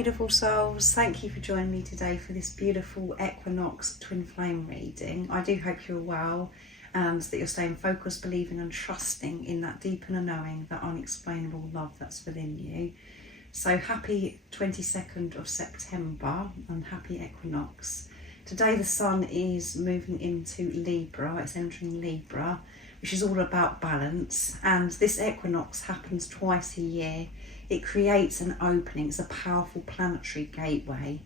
beautiful souls, thank you for joining me today for this beautiful equinox twin flame reading. I do hope you're well and that you're staying focused, believing and trusting in that deep inner knowing, that unexplainable love that's within you. So happy 22nd of September and happy equinox. Today the sun is moving into Libra, it's entering Libra, which is all about balance, and this equinox happens twice a year. It creates an opening, it's a powerful planetary gateway,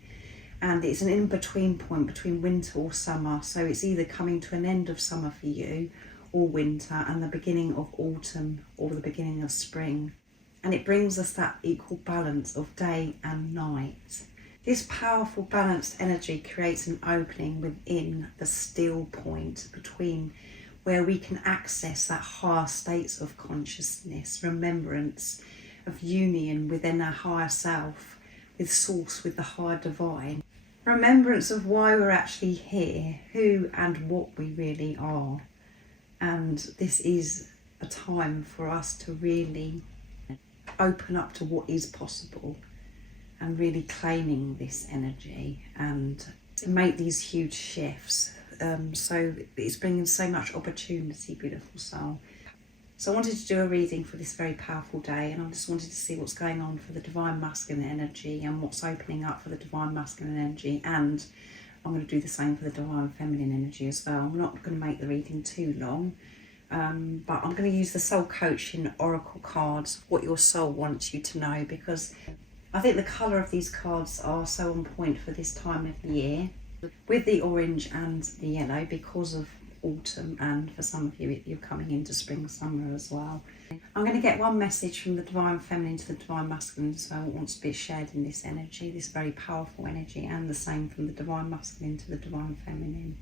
and it's an in-between point between winter or summer, so it's either coming to an end of summer for you or winter and the beginning of autumn or the beginning of spring, and it brings us that equal balance of day and night. This powerful balanced energy creates an opening within the still point between where we can access that higher states of consciousness, remembrance, of union within our higher self, with source, with the higher divine. Remembrance of why we're actually here, who and what we really are. And this is a time for us to really open up to what is possible and really claiming this energy and make these huge shifts. So it's bringing so much opportunity, beautiful soul. So I wanted to do a reading for this very powerful day, and I just wanted to see what's going on for the divine masculine energy and what's opening up for the divine masculine energy, and I'm going to do the same for the divine feminine energy as well. I'm not going to make the reading too long, but I'm going to use the soul coaching oracle cards, what your soul wants you to know, because I think the colour of these cards are so on point for this time of year, with the orange and the yellow because of autumn, and for some of you you're coming into spring, summer as well. I'm going to get one message from the divine feminine to the divine masculine, so what wants to be shared in this energy, this very powerful energy, and the same from the divine masculine to the divine feminine.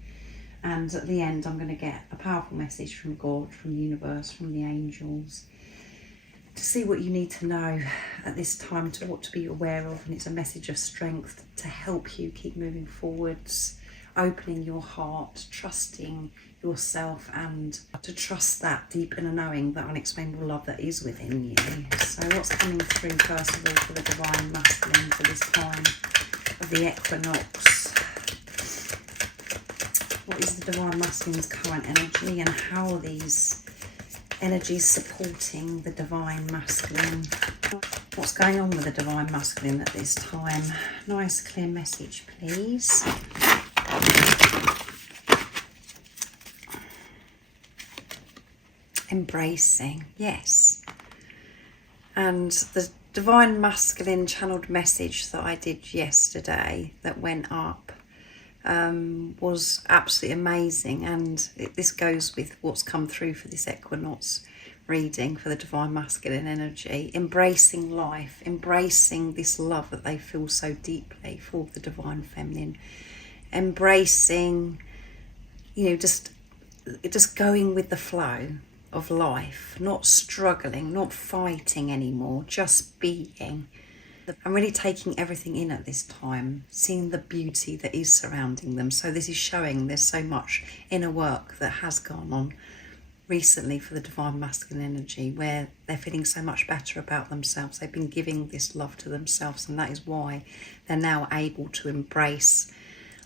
And at the end I'm going to get a powerful message from God, from the universe, from the angels, to see what you need to know at this time, to what to be aware of, and it's a message of strength to help you keep moving forwards, opening your heart, trusting yourself, and to trust that deep inner knowing, that unexplainable love that is within you. So what's coming through first of all for the divine masculine for this time of the equinox? What is the divine masculine's current energy, and how are these energies supporting the divine masculine? What's going on with the divine masculine at this time? Nice clear message, please. Embracing, yes. And the divine masculine channeled message that I did yesterday that went up was absolutely amazing, and this goes with what's come through for this equinox reading for the divine masculine energy. Embracing life, embracing this love that they feel so deeply for the divine feminine, embracing, you know, just going with the flow of life, not struggling, not fighting anymore, just being. I'm really taking everything in at this time, seeing the beauty that is surrounding them. So this is showing there's so much inner work that has gone on recently for the divine masculine energy, where they're feeling so much better about themselves. They've been giving this love to themselves, and that is why they're now able to embrace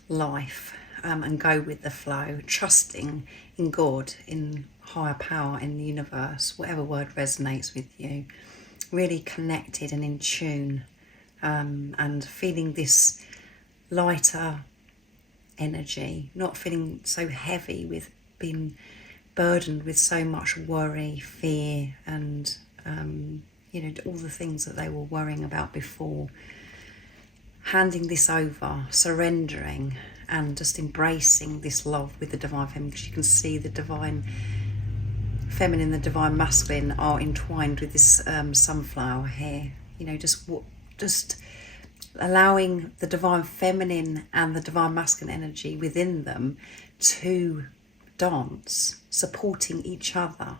life and go with the flow, trusting in God, in higher power, in the universe, whatever word resonates with you. Really connected and in tune, and feeling this lighter energy, not feeling so heavy with being burdened with so much worry, fear, and you know, all the things that they were worrying about before. Handing this over, surrendering, and just embracing this love with the divine feminine, because you can see the divine feminine and the divine masculine are entwined with this sunflower here. You know, just allowing the divine feminine and the divine masculine energy within them to dance, supporting each other.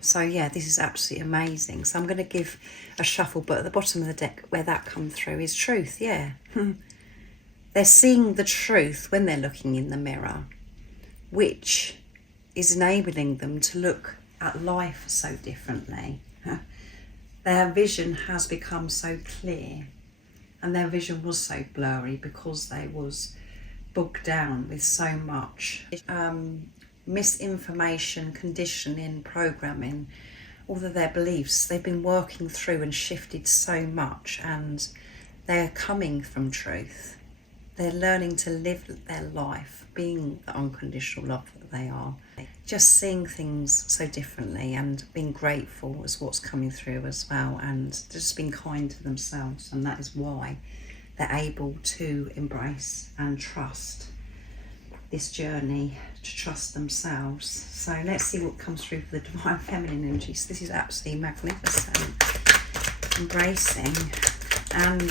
So yeah, this is absolutely amazing. So I'm going to give a shuffle, but at the bottom of the deck where that comes through is truth. Yeah. They're seeing the truth when they're looking in the mirror, which is enabling them to look at life so differently. Their vision has become so clear, and their vision was so blurry because they was bogged down with so much misinformation, conditioning, programming, all of their beliefs. They've been working through and shifted so much, and they're coming from truth. They're learning to live their life, being the unconditional love that they are. Just seeing things so differently and being grateful is what's coming through as well, and just being kind to themselves, and that is why they're able to embrace and trust this journey, to trust themselves. So let's see what comes through for the Divine Feminine energy. So this is absolutely magnificent. Embracing, and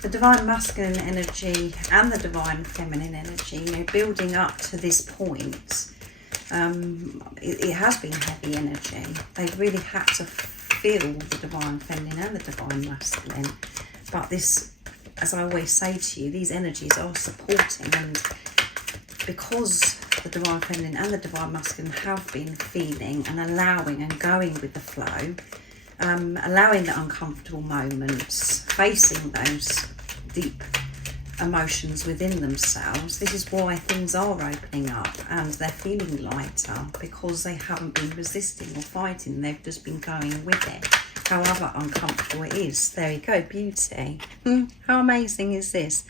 the Divine Masculine energy and the Divine Feminine energy, you know, building up to this point, it has been heavy energy. They've really had to feel the Divine Feminine and the Divine Masculine. But this, as I always say to you, these energies are supporting, and because the Divine Feminine and the Divine Masculine have been feeling and allowing and going with the flow, allowing the uncomfortable moments, facing those deep emotions within themselves, this is why things are opening up and they're feeling lighter, because they haven't been resisting or fighting. They've just been going with it, however uncomfortable it is. There you go, beauty. How amazing is this?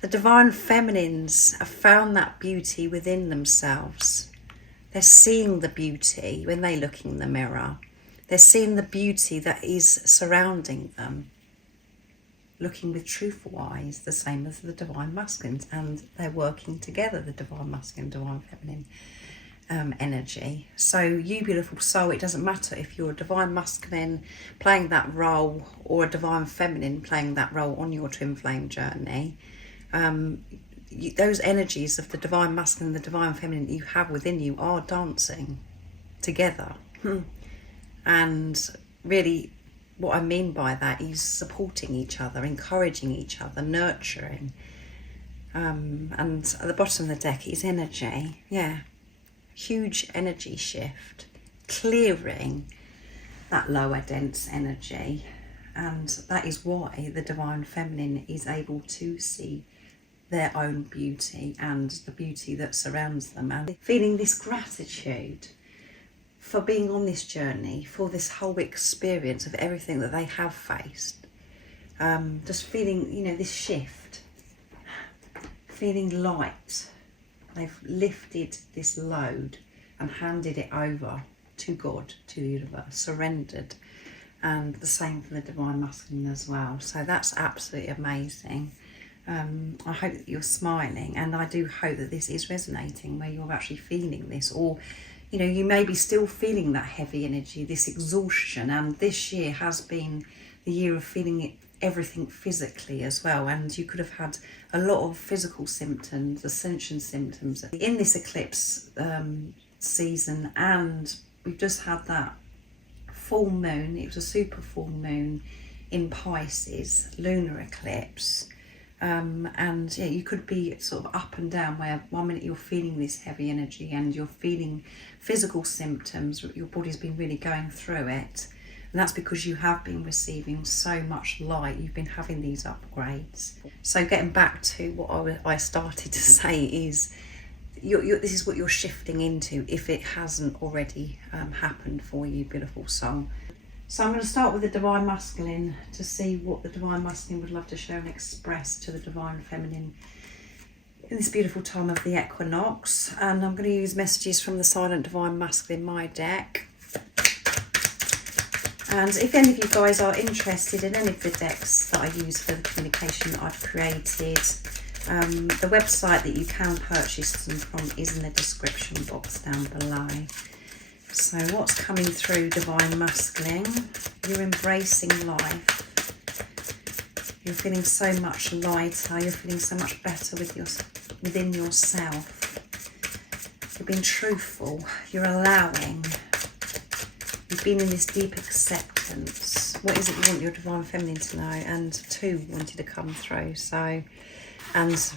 The Divine Feminines have found that beauty within themselves. They're seeing the beauty when they look in the mirror. They're seeing the beauty that is surrounding them, looking with truthful eyes, the same as the Divine Masculines, and they're working together, the Divine Masculine, Divine Feminine energy. So you beautiful soul, it doesn't matter if you're a Divine Masculine playing that role or a Divine Feminine playing that role on your twin flame journey. Those energies of the Divine Masculine and the Divine Feminine you have within you are dancing together. And really what I mean by that is supporting each other, encouraging each other, nurturing. And at the bottom of the deck is energy. Yeah, huge energy shift, clearing that lower dense energy. And that is why the Divine Feminine is able to see their own beauty and the beauty that surrounds them, and feeling this gratitude for being on this journey, for this whole experience of everything that they have faced. Just feeling, you know, this shift, feeling light. They've lifted this load and handed it over to God, to the universe, surrendered. And the same for the Divine Masculine as well. So that's absolutely amazing. I hope that you're smiling, and I do hope that this is resonating, where you're actually feeling this, or you know, you may be still feeling that heavy energy, this exhaustion. And this year has been the year of feeling it, everything physically as well. And you could have had a lot of physical symptoms, ascension symptoms in this eclipse season. And we've just had that full moon. It was a super full moon in Pisces, lunar eclipse. And yeah, you could be sort of up and down, where one minute you're feeling this heavy energy and you're feeling physical symptoms, your body's been really going through it, and that's because you have been receiving so much light. You've been having these upgrades. So getting back to what I started to say is, this is what you're shifting into, if it hasn't already happened for you, beautiful soul. So I'm going to start with the Divine Masculine to see what the Divine Masculine would love to share and express to the Divine Feminine in this beautiful time of the equinox. And I'm going to use messages from the Silent Divine Masculine, my deck. And if any of you guys are interested in any of the decks that I use for the communication that I've created, the website that you can purchase them from is in the description box down below. So what's coming through, Divine Masculine? You're embracing life. You're feeling so much lighter. You're feeling so much better within yourself. You're being truthful. You're allowing. You've been in this deep acceptance. What is it you want your Divine Feminine to know? And two wanted to come through. So, and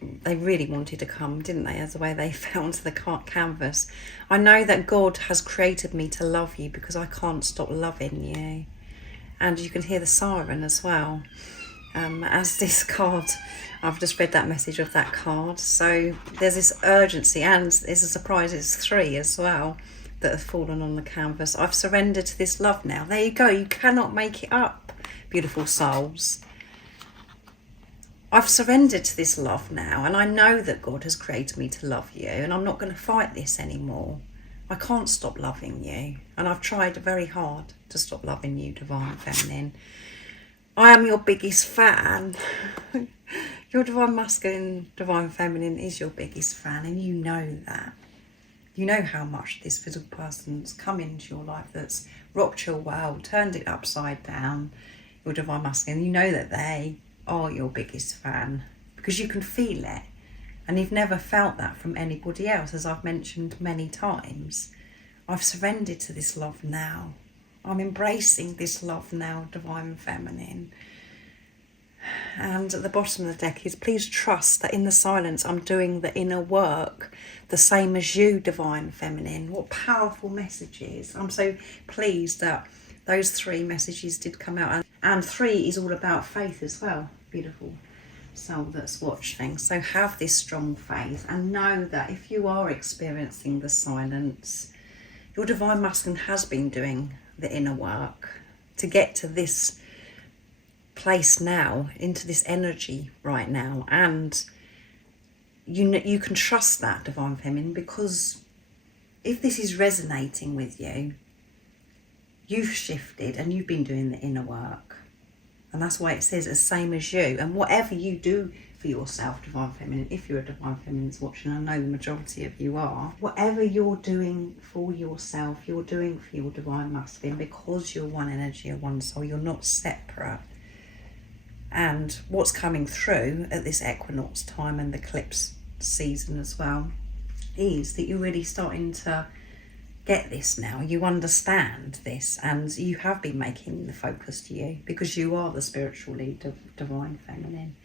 they really wanted to come, didn't they, as the way they found the canvas. I know that God has created me to love you because I can't stop loving you. And you can hear the siren as well. As this card, I've just read that message of that card. So there's this urgency, and it's a surprise, it's 3 as well that have fallen on the canvas. I've surrendered to this love now. There you go. You cannot make it up, beautiful souls. I've surrendered to this love now, and I know that God has created me to love you, and I'm not going to fight this anymore. I can't stop loving you, and I've tried very hard to stop loving you, Divine Feminine. I am your biggest fan. Your Divine Masculine, Divine Feminine is your biggest fan, and you know that. You know how much this physical person's come into your life that's rocked your world, turned it upside down, your Divine Masculine. You know that they are your biggest fan because you can feel it, and you've never felt that from anybody else, as I've mentioned many times. I've surrendered to this love now. I'm embracing this love now, Divine Feminine. And at the bottom of the deck is, please trust that in the silence I'm doing the inner work, the same as you, Divine Feminine. What powerful messages. I'm so pleased that those 3 messages did come out. And 3 is all about faith as well, beautiful soul that's watching. So have this strong faith and know that if you are experiencing the silence, your Divine Masculine has been doing the inner work to get to this place now, into this energy right now. And you can trust that, Divine Feminine, because if this is resonating with you, you've shifted and you've been doing the inner work. And that's why it says the same as you. And whatever you do for yourself, Divine Feminine, if you're a Divine Feminine watching, I know the majority of you are, whatever you're doing for yourself, you're doing for your Divine Masculine, because you're one energy or one soul. You're not separate. And what's coming through at this equinox time and the eclipse season as well is that you're really starting to get this now. You understand this, and you have been making the focus to you because you are the spiritual lead of Divine Feminine.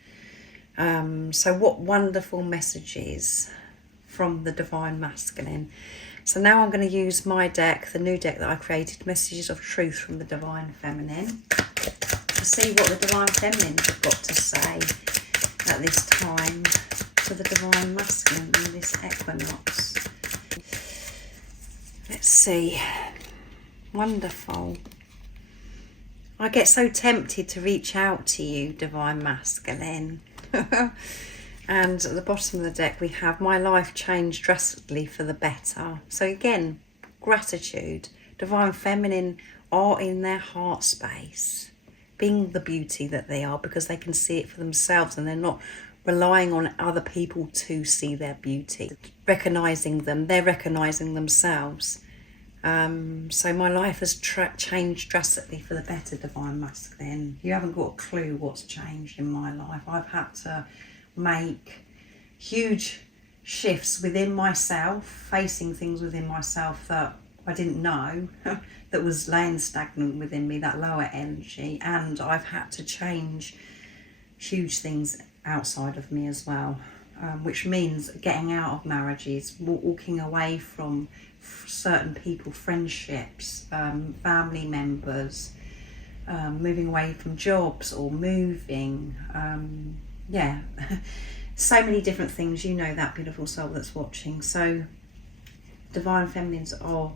So what wonderful messages from the Divine Masculine. So now I'm going to use my deck, the new deck that I created, Messages of Truth from the Divine Feminine, to see what the Divine Feminines have got to say at this time to the Divine Masculine in this equinox. Let's see. Wonderful. I get so tempted to reach out to you, Divine Masculine. And at the bottom of the deck we have, my life changed drastically for the better. So again, gratitude. Divine Feminine are in their heart space, being the beauty that they are, because they can see it for themselves and they're not relying on other people to see their beauty. Recognizing them, they're recognizing themselves. So my life has changed drastically for the better, Divine Masculine. You haven't got a clue what's changed in my life. I've had to make huge shifts within myself, facing things within myself that I didn't know that was laying stagnant within me, that lower energy. And I've had to change huge things outside of me as well, which means getting out of marriages, walking away from certain people, friendships, family members, moving away from jobs or moving, yeah, so many different things. You know that, beautiful soul that's watching. So Divine Feminines are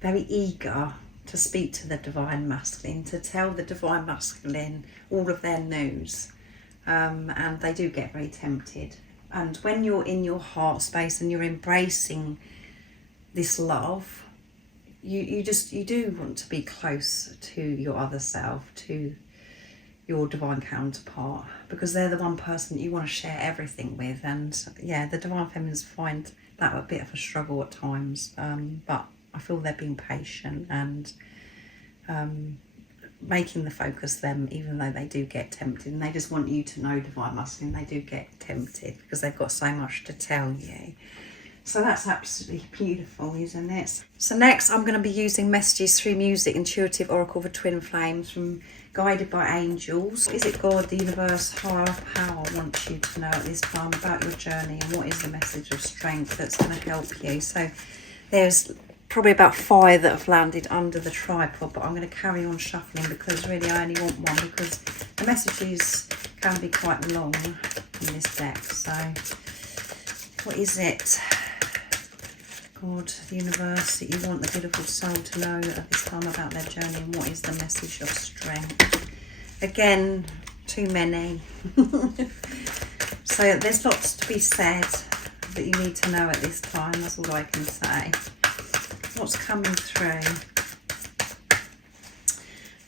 very eager to speak to the Divine Masculine, to tell the Divine Masculine all of their news, and they do get very tempted. And when you're in your heart space and you're embracing this love, you do want to be close to your other self, to your divine counterpart, because they're the one person that you want to share everything with. And yeah, the Divine Feminines find that a bit of a struggle at times, but I feel they're being patient and making the focus them, even though they do get tempted. And they just want you to know, Divine Masculine, they do get tempted because they've got so much to tell you. So that's absolutely beautiful, isn't it? So next I'm going to be using messages through music, intuitive oracle for twin flames from Guided by Angels. Is it God, the universe, higher power wants you to know at this time about your journey, and what is the message of strength that's going to help you? So there's probably about 5 that have landed under the tripod, but I'm going to carry on shuffling because really I only want one, because the messages can be quite long in this deck. So what is it, God, the universe, that you want the beautiful soul to know at this time about their journey, and what is the message of strength? Again, too many. So there's lots to be said that you need to know at this time, that's all I can say. What's coming through?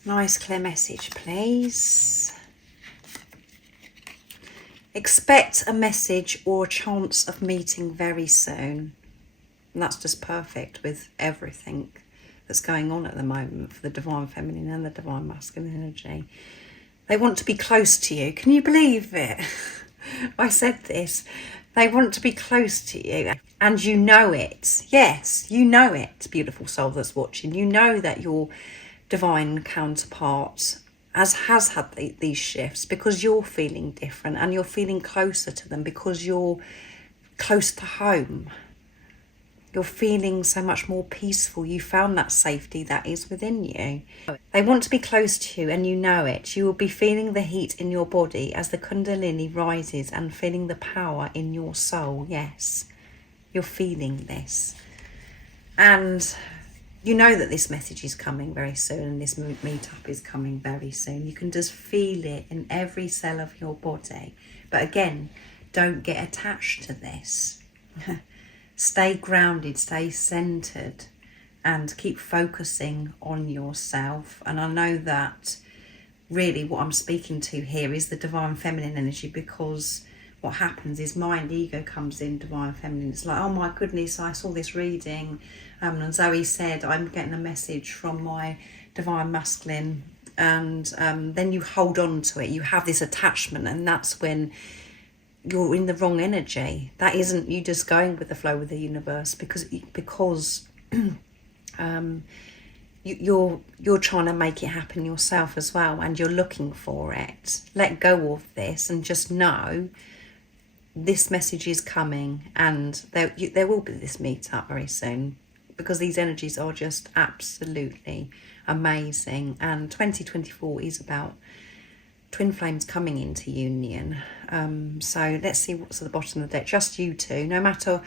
Nice clear message, please. Expect a message or a chance of meeting very soon. And that's just perfect with everything that's going on at the moment for the divine feminine and the divine masculine energy. They want to be close to you. Can you believe it? I said this. They want to be close to you, and you know it. Yes, you know it, beautiful soul that's watching. You know that your divine counterpart has had these shifts, because you're feeling different and you're feeling closer to them, because you're close to home. You're feeling so much more peaceful. You found that safety that is within you. They want to be close to you, and you know it. You will be feeling the heat in your body as the Kundalini rises, and feeling the power in your soul. Yes, you're feeling this. And you know that this message is coming very soon, and this meetup is coming very soon. You can just feel it in every cell of your body. But again, don't get attached to this. Stay grounded, stay centered, and keep focusing on yourself. And I know that really what I'm speaking to here is the divine feminine energy, because what happens is mind, ego comes in, divine feminine. It's like, oh my goodness, I saw this reading, and Zoe said I'm getting a message from my divine masculine, and then you hold on to it. You have this attachment, and that's when you're in the wrong energy. That isn't you just going with the flow with the universe, because you're trying to make it happen yourself as well, and you're looking for it. Let go of this and just know this message is coming, and there will be this meetup very soon, because these energies are just absolutely amazing. And 2024 is about twin flames coming into union. So let's see what's at the bottom of the deck. Just you two. No matter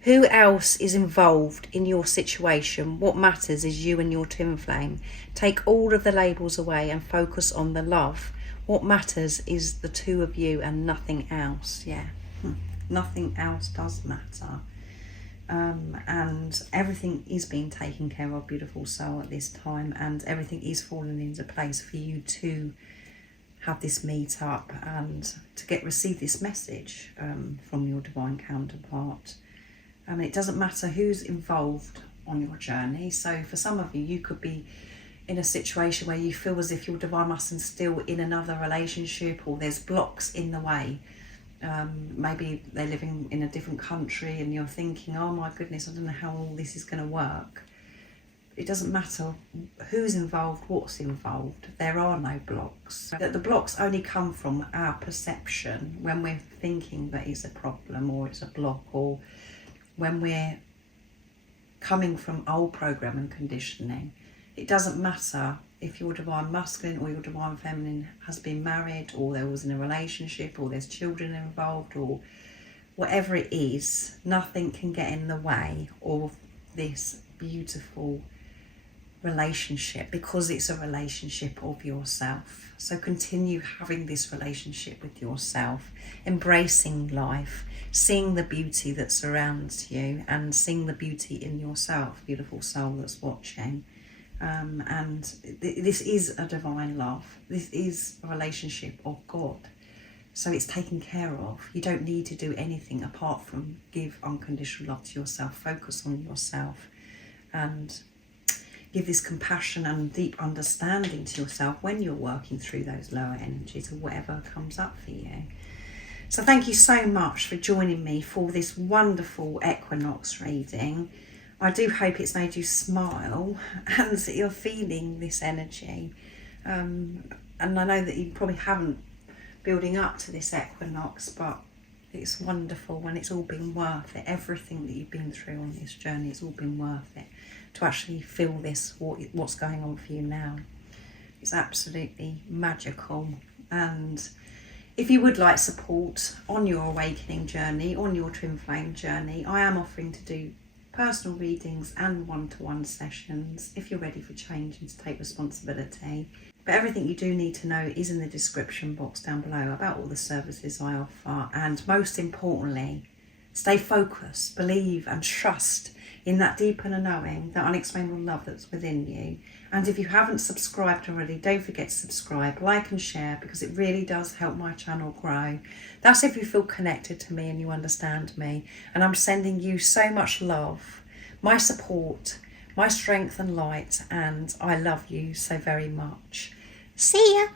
who else is involved in your situation, what matters is you and your twin flame. Take all of the labels away and focus on the love. What matters is the two of you and nothing else. Yeah, nothing else does matter. And everything is being taken care of, beautiful soul, at this time, and everything is falling into place for you to have this meet up and to receive this message from your divine counterpart. It doesn't matter who's involved on your journey. So for some of you, you could be in a situation where you feel as if your divine masculine's still in another relationship, or there's blocks in the way. Maybe they're living in a different country and you're thinking, oh my goodness, I don't know how all this is going to work. It doesn't matter who's involved, what's involved. There are no blocks. The blocks only come from our perception when we're thinking that it's a problem or it's a block, or when we're coming from old program and conditioning. It doesn't matter if your divine masculine or your divine feminine has been married, or there was in a relationship, or there's children involved, or whatever it is. Nothing can get in the way of this beautiful relationship, because it's a relationship of yourself. So continue having this relationship with yourself, embracing life, seeing the beauty that surrounds you, and seeing the beauty in yourself, beautiful soul that's watching. And this is a divine love. This is a relationship of God. So it's taken care of. You don't need to do anything apart from give unconditional love to yourself, focus on yourself, and give this compassion and deep understanding to yourself when you're working through those lower energies or whatever comes up for you. So thank you so much for joining me for this wonderful equinox reading. I do hope it's made you smile and that you're feeling this energy. And I know that you probably haven't building up to this equinox, but it's wonderful when it's all been worth it. Everything that you've been through on this journey, it's all been worth it to actually feel this, what's going on for you now. It's absolutely magical. And if you would like support on your awakening journey, on your twin flame journey, I am offering to do personal readings and one-to-one sessions if you're ready for change and to take responsibility. But everything you do need to know is in the description box down below about all the services I offer. And most importantly, stay focused, believe and trust in that deep inner knowing, that unexplainable love that's within you. And if you haven't subscribed already, don't forget to subscribe, like and share, because it really does help my channel grow. That's if you feel connected to me and you understand me. And I'm sending you so much love, my support, my strength and light, and I love you so very much. See ya!